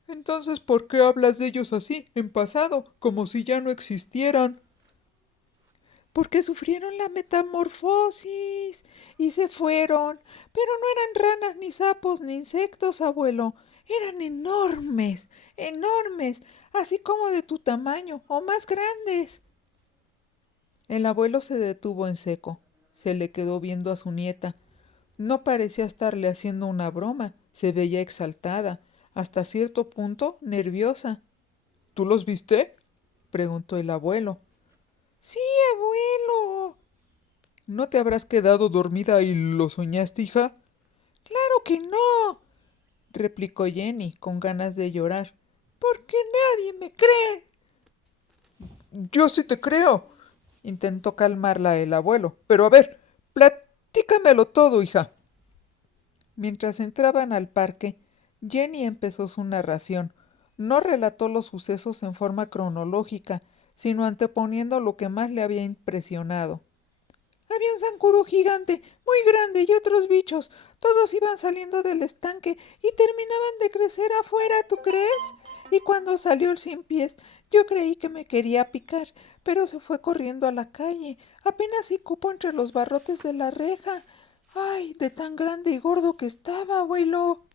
Entonces, ¿por qué hablas de ellos así, en pasado, como si ya no existieran? Porque sufrieron la metamorfosis y se fueron. Pero no eran ranas, ni sapos, ni insectos, abuelo. Eran enormes, enormes, así como de tu tamaño o más grandes. El abuelo se detuvo en seco. Se le quedó viendo a su nieta. No parecía estarle haciendo una broma. Se veía exaltada, hasta cierto punto nerviosa. ¿Tú los viste? Preguntó el abuelo. Sí, abuelo. ¿No te habrás quedado dormida y lo soñaste, hija? Claro que no, replicó Jenny, con ganas de llorar. Porque nadie me cree. Yo sí te creo, intentó calmarla el abuelo. Pero a ver, platícamelo todo, hija. Mientras entraban al parque, Jenny empezó su narración. No relató los sucesos en forma cronológica, sino anteponiendo lo que más le había impresionado. Había un zancudo gigante, muy grande, y otros bichos. Todos iban saliendo del estanque y terminaban de crecer afuera, ¿tú crees? Y cuando salió el sin pies, yo creí que me quería picar, pero se fue corriendo a la calle. Apenas si cupo entre los barrotes de la reja. ¡Ay, de tan grande y gordo que estaba, abuelo!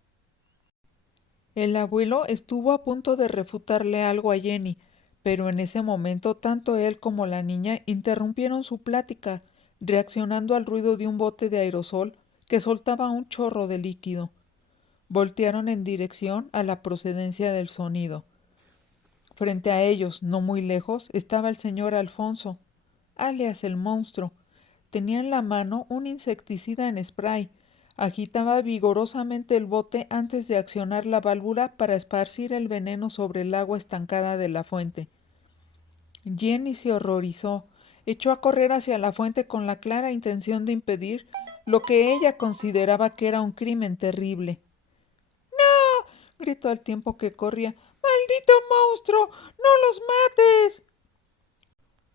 El abuelo estuvo a punto de refutarle algo a Jenny, pero en ese momento tanto él como la niña interrumpieron su plática, reaccionando al ruido de un bote de aerosol que soltaba un chorro de líquido. Voltearon en dirección a la procedencia del sonido. Frente a ellos, no muy lejos, estaba el señor Alfonso, alias el monstruo. Tenía en la mano un insecticida en spray. Agitaba vigorosamente el bote antes de accionar la válvula para esparcir el veneno sobre el agua estancada de la fuente. Jenny se horrorizó. Echó a correr hacia la fuente con la clara intención de impedir lo que ella consideraba que era un crimen terrible. ¡No! Gritó al tiempo que corría. ¡Maldito monstruo! ¡No los mates!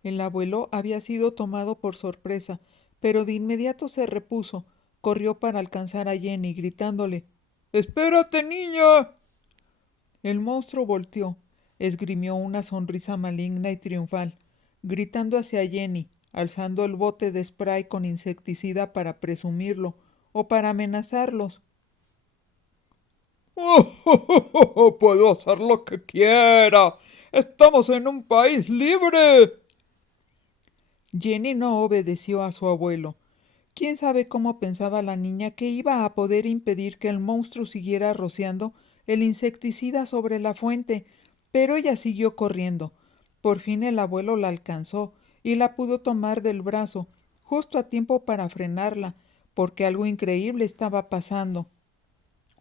El abuelo había sido tomado por sorpresa, pero de inmediato se repuso. Corrió para alcanzar a Jenny, gritándole: ¡Espérate, niña! El monstruo volteó, esgrimió una sonrisa maligna y triunfal, gritando hacia Jenny, alzando el bote de spray con insecticida para presumirlo o para amenazarlos. ¡Oh! Puedo hacer lo que quiera. Estamos en un país libre. Jenny no obedeció a su abuelo. ¿Quién sabe cómo pensaba la niña que iba a poder impedir que el monstruo siguiera rociando el insecticida sobre la fuente? Pero ella siguió corriendo. Por fin el abuelo la alcanzó y la pudo tomar del brazo, justo a tiempo para frenarla, porque algo increíble estaba pasando.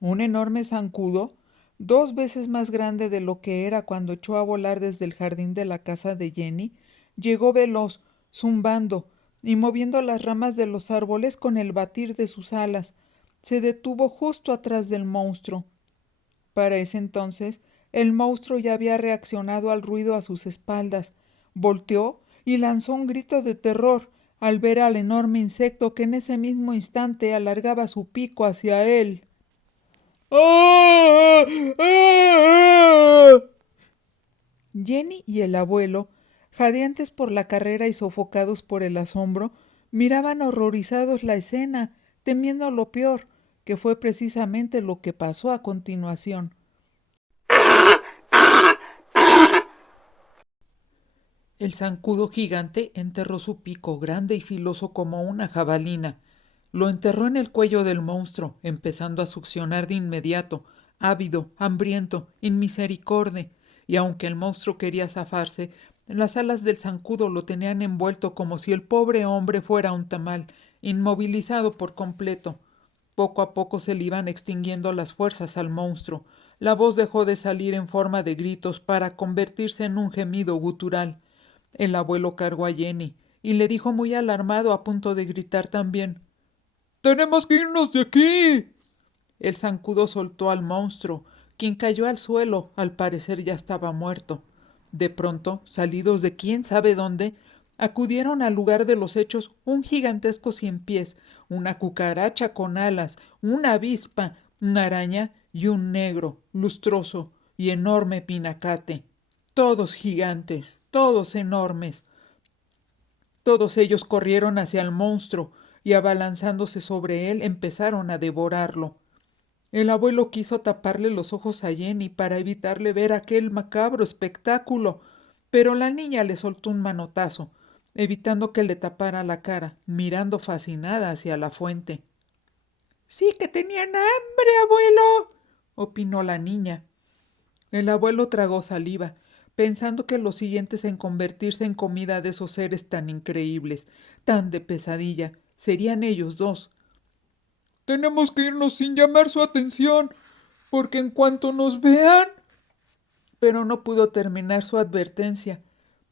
Un enorme zancudo, 2 veces más grande de lo que era cuando echó a volar desde el jardín de la casa de Jenny, llegó veloz, zumbando y moviendo las ramas de los árboles con el batir de sus alas. Se detuvo justo atrás del monstruo. Para ese entonces, el monstruo ya había reaccionado al ruido a sus espaldas, volteó y lanzó un grito de terror al ver al enorme insecto que en ese mismo instante alargaba su pico hacia él. ¡Ah! ¡Ah! Jenny y el abuelo, jadeantes por la carrera y sofocados por el asombro, miraban horrorizados la escena, temiendo lo peor, que fue precisamente lo que pasó a continuación. El zancudo gigante enterró su pico grande y filoso como una jabalina. Lo enterró en el cuello del monstruo, empezando a succionar de inmediato, ávido, hambriento, inmisericorde, y aunque el monstruo quería zafarse, las alas del zancudo lo tenían envuelto como si el pobre hombre fuera un tamal, inmovilizado por completo. Poco a poco se le iban extinguiendo las fuerzas al monstruo. La voz dejó de salir en forma de gritos para convertirse en un gemido gutural. El abuelo cargó a Jenny y le dijo muy alarmado, a punto de gritar también: ¡Tenemos que irnos de aquí! El zancudo soltó al monstruo, quien cayó al suelo, al parecer ya estaba muerto. De pronto, salidos de quién sabe dónde, acudieron al lugar de los hechos un gigantesco ciempiés, una cucaracha con alas, una avispa, una araña y un negro, lustroso y enorme pinacate. Todos gigantes, todos enormes. Todos ellos corrieron hacia el monstruo y abalanzándose sobre él empezaron a devorarlo. El abuelo quiso taparle los ojos a Jenny para evitarle ver aquel macabro espectáculo, pero la niña le soltó un manotazo, evitando que le tapara la cara, mirando fascinada hacia la fuente. —Sí que tenían hambre, abuelo —opinó la niña. El abuelo tragó saliva, pensando que los siguientes en convertirse en comida de esos seres tan increíbles, tan de pesadilla, serían ellos dos. —Tenemos que irnos sin llamar su atención, porque en cuanto nos vean... Pero no pudo terminar su advertencia,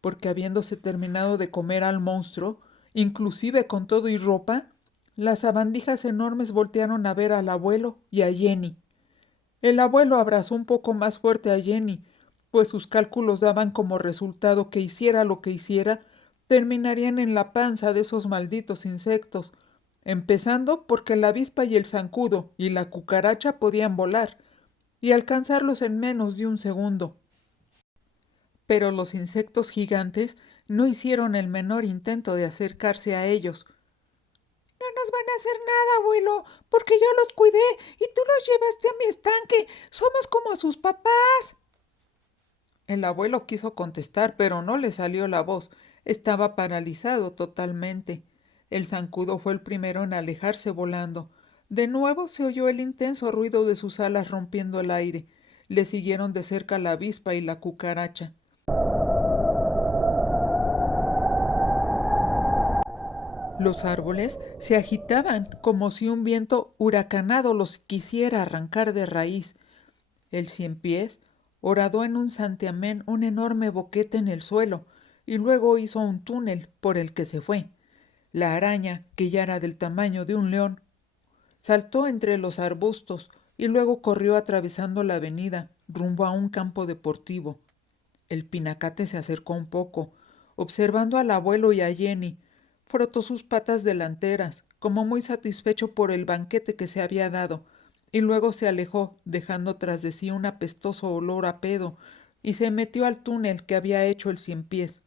porque habiéndose terminado de comer al monstruo, inclusive con todo y ropa, las sabandijas enormes voltearon a ver al abuelo y a Jenny. El abuelo abrazó un poco más fuerte a Jenny, pues sus cálculos daban como resultado que hiciera lo que hiciera, terminarían en la panza de esos malditos insectos, empezando porque la avispa y el zancudo y la cucaracha podían volar, y alcanzarlos en menos de un segundo. Pero los insectos gigantes no hicieron el menor intento de acercarse a ellos. —No nos van a hacer nada, abuelo, porque yo los cuidé y tú los llevaste a mi estanque. Somos como sus papás. El abuelo quiso contestar, pero no le salió la voz. Estaba paralizado totalmente. El zancudo fue el primero en alejarse volando. De nuevo se oyó el intenso ruido de sus alas rompiendo el aire. Le siguieron de cerca la avispa y la cucaracha. Los árboles se agitaban como si un viento huracanado los quisiera arrancar de raíz. El ciempiés horadó en un santiamén un enorme boquete en el suelo y luego hizo un túnel por el que se fue. La araña, que ya era del tamaño de un león, saltó entre los arbustos y luego corrió atravesando la avenida rumbo a un campo deportivo. El pinacate se acercó un poco, observando al abuelo y a Jenny. Frotó sus patas delanteras, como muy satisfecho por el banquete que se había dado, y luego se alejó, dejando tras de sí un apestoso olor a pedo, y se metió al túnel que había hecho el ciempiés.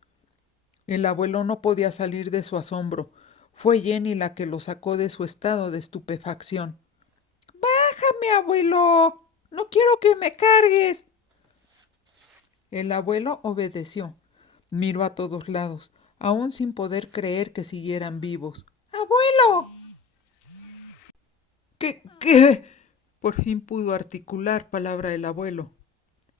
El abuelo no podía salir de su asombro. Fue Jenny la que lo sacó de su estado de estupefacción. —¡Bájame, abuelo! ¡No quiero que me cargues! El abuelo obedeció. Miró a todos lados, aún sin poder creer que siguieran vivos. —¡Abuelo! ¿Qué? Por fin pudo articular palabra el abuelo.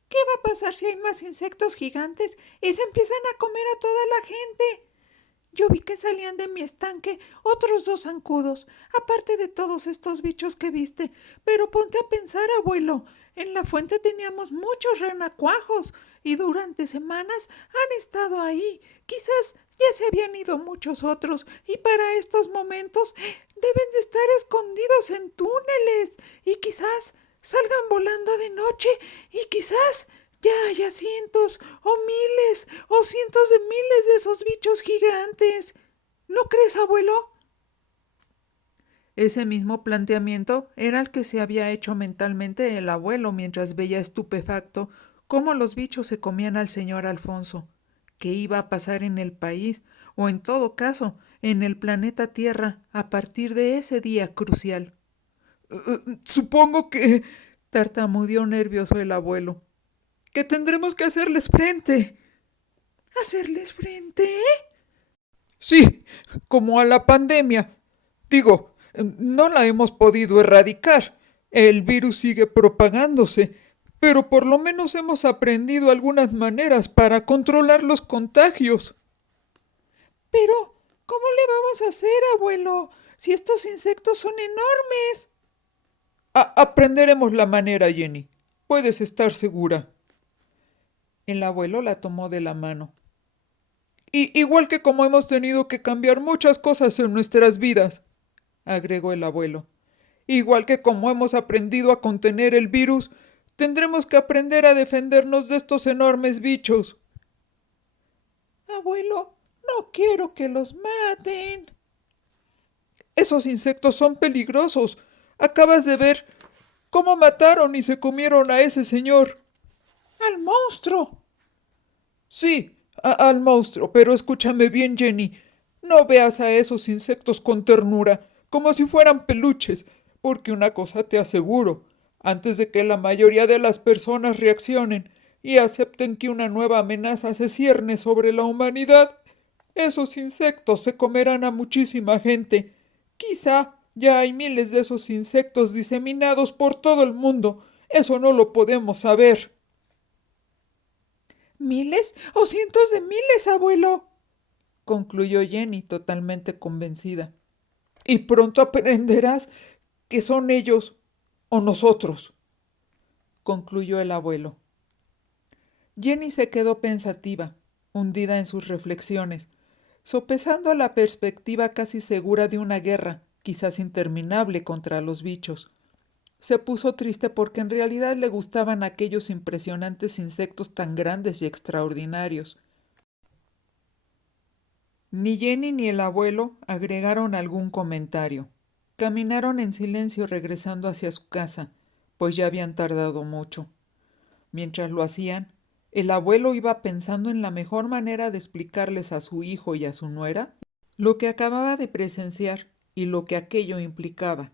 —¿Qué va a pasar si hay más insectos gigantes y se empiezan a comer a toda la gente? Yo vi que salían de mi estanque otros 2 zancudos, aparte de todos estos bichos que viste. Pero ponte a pensar, abuelo, en la fuente teníamos muchos renacuajos y durante semanas han estado ahí. Quizás ya se habían ido muchos otros y para estos momentos deben de estar escondidos en túneles y quizás salgan volando de noche y quizás Ya haya cientos, o miles, o cientos de miles de esos bichos gigantes. ¿No crees, abuelo? Ese mismo planteamiento era el que se había hecho mentalmente el abuelo mientras veía estupefacto cómo los bichos se comían al señor Alfonso. ¿Qué iba a pasar en el país, o en todo caso, en el planeta Tierra, a partir de ese día crucial? Supongo que, tartamudeó nervioso el abuelo, que tendremos que hacerles frente. ¿Hacerles frente? Sí, como a la pandemia. Digo, no la hemos podido erradicar. El virus sigue propagándose, pero por lo menos hemos aprendido algunas maneras para controlar los contagios. Pero, ¿cómo le vamos a hacer, abuelo? Si estos insectos son enormes. Aprenderemos la manera, Jenny. Puedes estar segura. El abuelo la tomó de la mano. Igual que como hemos tenido que cambiar muchas cosas en nuestras vidas, agregó el abuelo. Igual que como hemos aprendido a contener el virus, tendremos que aprender a defendernos de estos enormes bichos. Abuelo, no quiero que los maten. Esos insectos son peligrosos. Acabas de ver cómo mataron y se comieron a ese señor. ¡Al monstruo! Sí, al monstruo, pero escúchame bien, Jenny. No veas a esos insectos con ternura, como si fueran peluches, porque una cosa te aseguro, antes de que la mayoría de las personas reaccionen y acepten que una nueva amenaza se cierne sobre la humanidad, esos insectos se comerán a muchísima gente. Quizá ya hay miles de esos insectos diseminados por todo el mundo. Eso no lo podemos saber. ¿Miles o cientos de miles, abuelo?, concluyó Jenny totalmente convencida. Y pronto aprenderás que son ellos o nosotros, concluyó el abuelo. Jenny se quedó pensativa, hundida en sus reflexiones, sopesando la perspectiva casi segura de una guerra, quizás interminable, contra los bichos. Se puso triste porque en realidad le gustaban aquellos impresionantes insectos tan grandes y extraordinarios. Ni Jenny ni el abuelo agregaron algún comentario. Caminaron en silencio regresando hacia su casa, pues ya habían tardado mucho. Mientras lo hacían, el abuelo iba pensando en la mejor manera de explicarles a su hijo y a su nuera lo que acababa de presenciar y lo que aquello implicaba.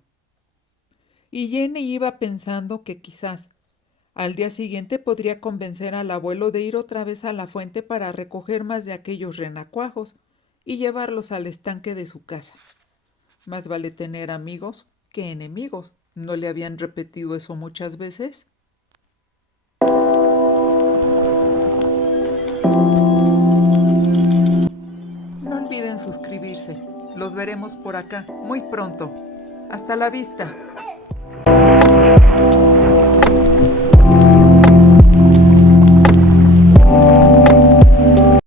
Y Jenny iba pensando que quizás al día siguiente podría convencer al abuelo de ir otra vez a la fuente para recoger más de aquellos renacuajos y llevarlos al estanque de su casa. Más vale tener amigos que enemigos. ¿No le habían repetido eso muchas veces? No olviden suscribirse. Los veremos por acá muy pronto. Hasta la vista.